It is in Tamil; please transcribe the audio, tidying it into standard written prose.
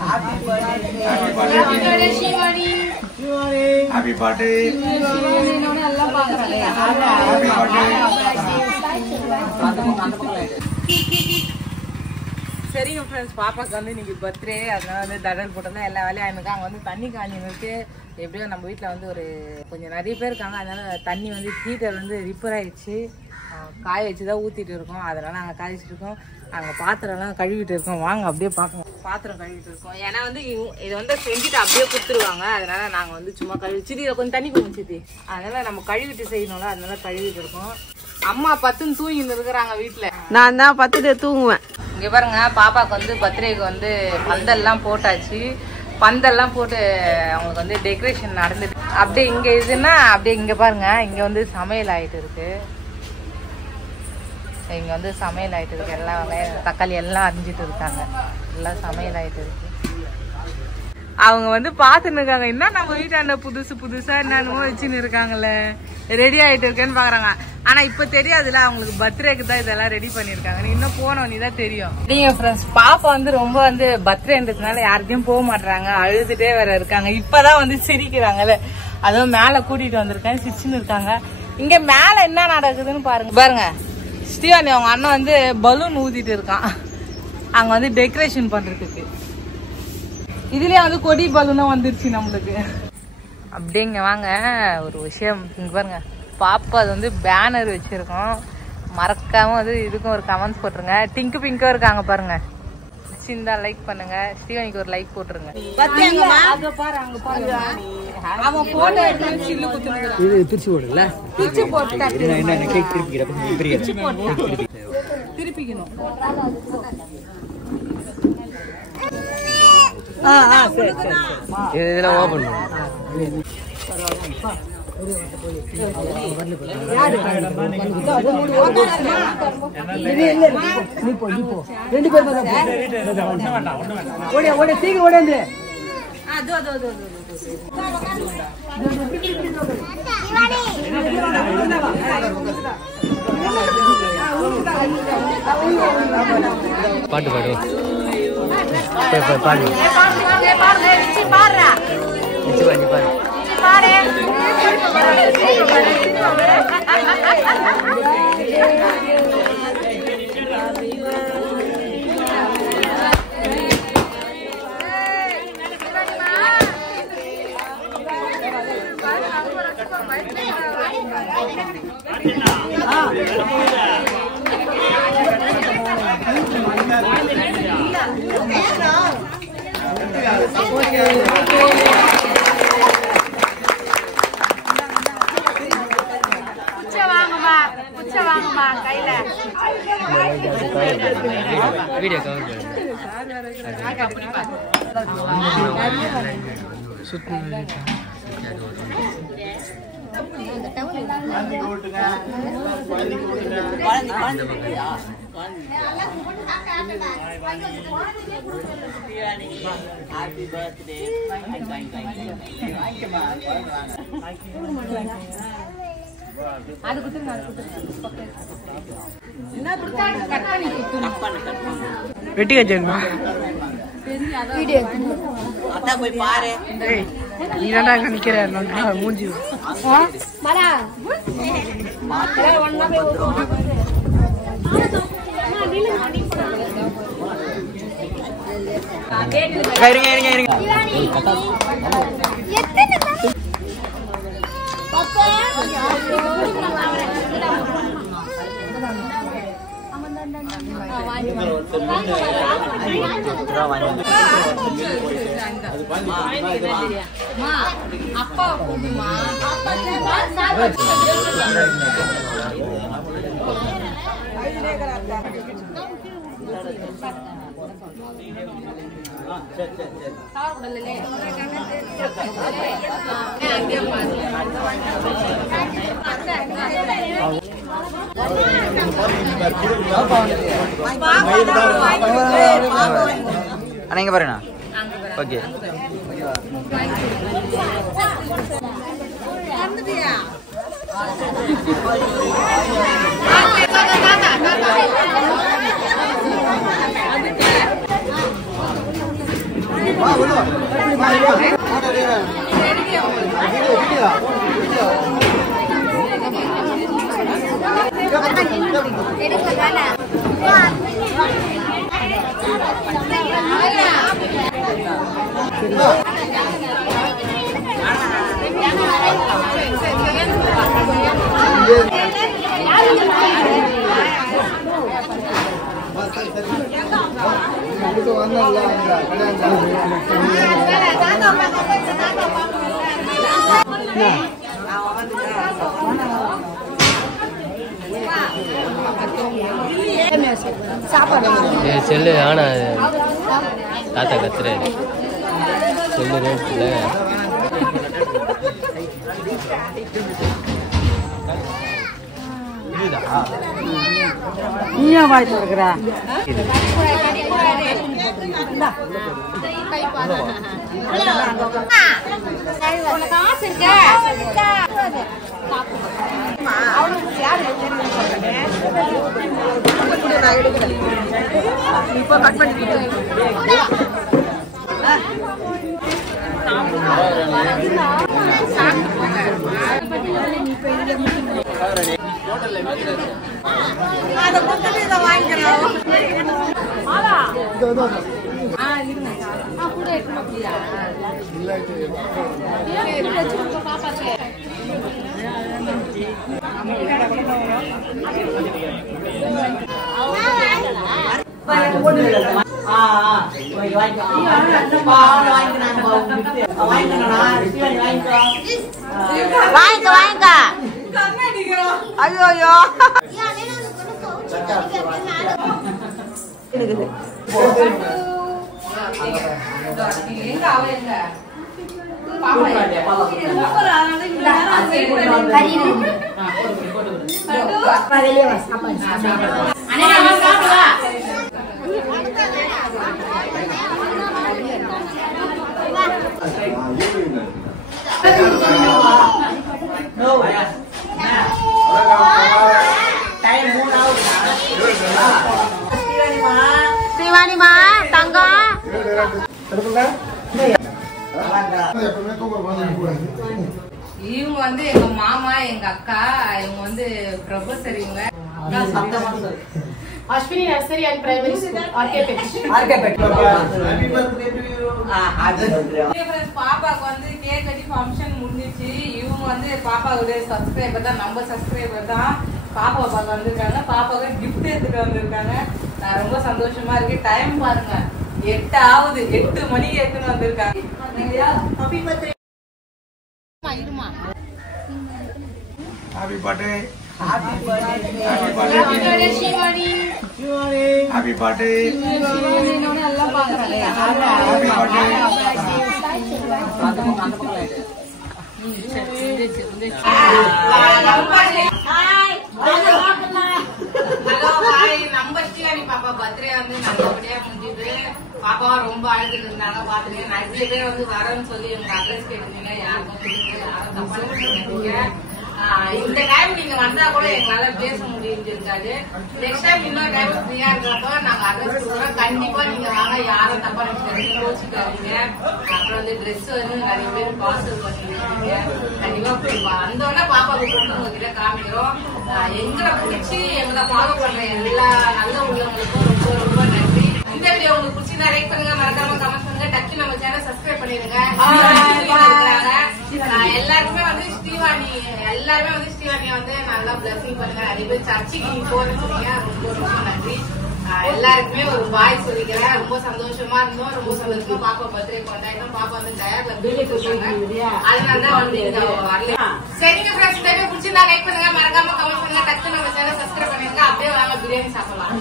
Happy birthday. Happy birthday Shivani. Happy birthday. Shivani nona alla paakranga. Happy birthday. சரிங்க ஃப்ரெண்ட்ஸ், பாப்பாக்கு வந்து இன்னைக்கு பர்த்டே, அதனால வந்து தடல் போட்டோம்னா எல்லா வேலையும் எனக்கு அங்கே வந்து தண்ணி காஞ்சி இருக்கு. எப்படியோ நம்ம வீட்டில் வந்து ஒரு கொஞ்சம் நிறைய பேர் இருக்காங்க, அதனால தண்ணி வந்து ஹீட்டர் வந்து ரிப்பேர் ஆயிடுச்சு. காய வச்சு தான் ஊற்றிட்டு இருக்கோம், அதனால நாங்கள் காய வச்சுட்டு இருக்கோம். அங்கே பாத்திரம்லாம் கழுவிட்டு இருக்கோம். வாங்க அப்படியே பார்க்கணும். பாத்திரம் கழுவிட்டு இருக்கோம், ஏன்னா வந்து இதை வந்து செஞ்சுட்டு அப்படியே கொடுத்துருவாங்க. அதனால நாங்கள் வந்து சும்மா கழுவிச்சிட்டு இதை கொஞ்சம் தண்ணி குடிச்சிட்டு, அதனால நம்ம கழுவிட்டு செய்யணும்ல, அதனால கழுவிட்டு இருக்கோம். அம்மா பத்துன்னு தூங்கிட்டு இருக்கிறாங்க வீட்டில். நான் தான் பத்துட்டு தூங்குவேன். இங்கே பாருங்க, பாப்பாவுக்கு வந்து பர்த்டேக்கு வந்து பந்தல்லாம் போட்டாச்சு. பந்தல்லாம் போட்டு அவங்களுக்கு வந்து டெக்கரேஷன் நடந்துட்டு அப்படியே இங்கே இதுன்னா அப்படியே இங்கே பாருங்க, இங்கே வந்து சமையல் ஆகிட்டு இருக்கு. இங்கே வந்து சமையல் ஆகிட்டு இருக்கு, எல்லாம் வெங்காயம் தக்காளி எல்லாம் அரிஞ்சிட்டு இருக்காங்க, எல்லாம் சமையல் ஆகிட்டு இருக்கு. அவங்க வந்து பார்த்துன்னு இருக்காங்க, என்ன நம்ம வீட்டாண்ட புதுசு புதுசா என்னென்னமோ வச்சுன்னு இருக்காங்களே, ரெடி ஆகிட்டு இருக்கேன்னு பாக்குறாங்க. ஆனா இப்ப தெரியாதுல்ல, அவங்களுக்கு பர்த்டேக்கு தான் இதெல்லாம் ரெடி பண்ணிருக்காங்க. இன்னும் போனோன்னு தான் தெரியும். நீங்க ஃப்ரெண்ட்ஸ், பாப்பா வந்து ரொம்ப வந்து பர்த்டேன்றதுனால யாருக்கையும் போக மாட்டாங்க, அழுதுட்டே வேற இருக்காங்க. இப்பதான் வந்து சிரிக்கிறாங்கல்ல, அதுவும் மேல கூட்டிட்டு வந்திருக்கேன், சிரிச்சுன்னு இருக்காங்க. இங்க மேல என்ன நடக்குதுன்னு பாருங்க. பாருங்க, ஸ்ரீவாணி அவங்க அண்ணன் வந்து பலூன் ஊதிட்டு இருக்கான் அங்க வந்து டெக்கரேஷன் பண்றதுக்கு. இதுலயே வந்து கொடி பலூனும் வந்துருச்சு நம்மளுக்கு. அப்படிங்க வாங்க, ஒரு விஷயம் இங்க பாருங்க, பாப்பா அது வந்து பேனர் வச்சிருக்கோம், மறக்காம வந்து இதுக்கும் ஒரு கமெண்ட்ஸ் போட்டுருங்க. டிங்கு பிங்கும் இருக்காங்க பாருங்க, சிந்தா லைக் பண்ணுங்க. ஸ்ரீவாணிக்கு ஒரு லைக் போட்டுருங்க. அவன் போட்டோ எடுத்து சில்லு குத்துறான், திருச்சி போடல, திருச்சி போட்டு திருப்பிக்கணும். இதெல்லாம் ஓபன் பண்ணு. பாட்டு பாடு கையில வீடியோ Happy birthday. அது குத்துங்க, அது குத்துங்க. என்ன குத்துங்க? கட் பண்ணி குத்துங்க. வெட்டி வச்சிருமா? வீடியோ அத போய் பாரு. ஏய், நீ என்னடா இங்க நிக்கிற? நான் மூஞ்சி. மரா. மரா ஒண்ணா போய் இருங்க. அப்பா கூடுமா அண்ணா இங்க பாருண்ணா. ஓகே செல்லு ஆனா தாத்தா கத்துறாரு செல்லு ரேட்ல நீயா வாய்ப்பு இருக்கிறா காசு இருக்க இப்ப கட் பண்ணிட்டு ஐயோ ஸ்ரீவாணிமா தங்கம் இவங்க வந்து எங்க மாமா எங்க அக்கா இவங்க வந்து ப்ரொஃபசர் இவங்க Ashwini Nursery and Primary School, RKPet. பாப்பாக்கு வந்து கேக் கட்டி ஃபங்க்ஷன் முடிஞ்சிச்சு. இவங்க வந்து பாப்பாவோட சப்ஸ்கிரைபர் தான், நம்ம சப்ஸ்கிரைபர் தான். பாப்பாவை பார்க்க வந்திருக்காங்க. பாப்பாவுக்கு கிஃப்ட் எடுத்துட்டு வந்திருக்காங்க. நான் ரொம்ப சந்தோஷமா இருக்கு. டைம் பாருங்க 8 ஆகுது. 8 மணிக்கு எடுத்துட்டு வந்திருக்காங்க. Happy birthday. Happy birthday Shivani. Happy birthday. எல்லாம் பாக்குறாங்க. Happy birthday. நம்ம ஸ்ரீவாணி பாப்பா பர்த்டே வந்து நல்லபடியா முடிஞ்சது. பாப்பாவா ரொம்ப அழுதுட்டு இருந்தாங்க. பாத்துட்டு நிறைய பேர் வந்து வரேன்னு சொல்லி எங்க அட்ரஸ் கேட்டுருந்தீங்க. யாருக்கும் யாரும் தப்பா நினைக்காதீங்க. இந்த டைம் நீங்க வந்தா கூட எங்களால பேச முடிஞ்சிருக்காது. நெக்ஸ்ட் டைம் இன்னொரு டைம் ஃப்ரீயா இருக்கிறப்ப நாங்க அட்ரஸ் கொடுக்குறோம். கண்டிப்பா நீங்க வாங்க. யாரும் தப்பா நினைக்காதீங்க, யோசிக்காதீங்க. அப்புறம் வந்து ட்ரெஸ் வந்து நிறைய பேர் பார்சல் பண்ணிருக்கீங்க. கண்டிப்பா வந்தோடனே பாப்பாவுக்கு கொண்டு உங்ககிட்ட காமிக்கிறோம். எங்களை பிடிச்சி எங்களை ஃபாலோ பண்ற எல்லா நல்ல உள்ளவங்களுக்கும் ரொம்ப ரொம்ப நன்றி. இந்த வீடியோ உங்களுக்கு பிடிச்சிருந்தா லைக் பண்ணுங்க, மறக்காம கமெண்ட் பண்ணுங்க, டக்கு நம்ம சேனல் சப்ஸ்கிரைப் பண்ணிடுங்க. எல்லாருமே வந்து ஸ்ரீவாணியை வந்து நல்லா பிளஸிங் பண்ணுங்க. நிறைய பேர் சர்ச்சைக்கு போறேன்னு சொன்னீங்க. ரொம்ப ரொம்ப நன்றி. எல்லாருக்குமே ஒரு பாய் சொல்லிக்கிறேன். ரொம்ப சந்தோஷமா இருந்தோம். ரொம்ப சந்தோஷமா பாப்பா பர்த்டே கொண்டாடினோம். பாப்பா வந்து டயர்ல அதனாலதான் வந்து வரல. சரிங்க ஃப்ரெண்ட்ஸ், இந்த வீடியோ பிடிச்சிருந்தா லைக் பண்ணுங்க, மறக்காம கமெண்ட் பண்ணுங்க, டக்கு நம்ம சேனல் சப்ஸ்கிரைப் பண்ணிருங்க. அப்படியே வாங்க பிரியாணி சாப்பிடலாம்.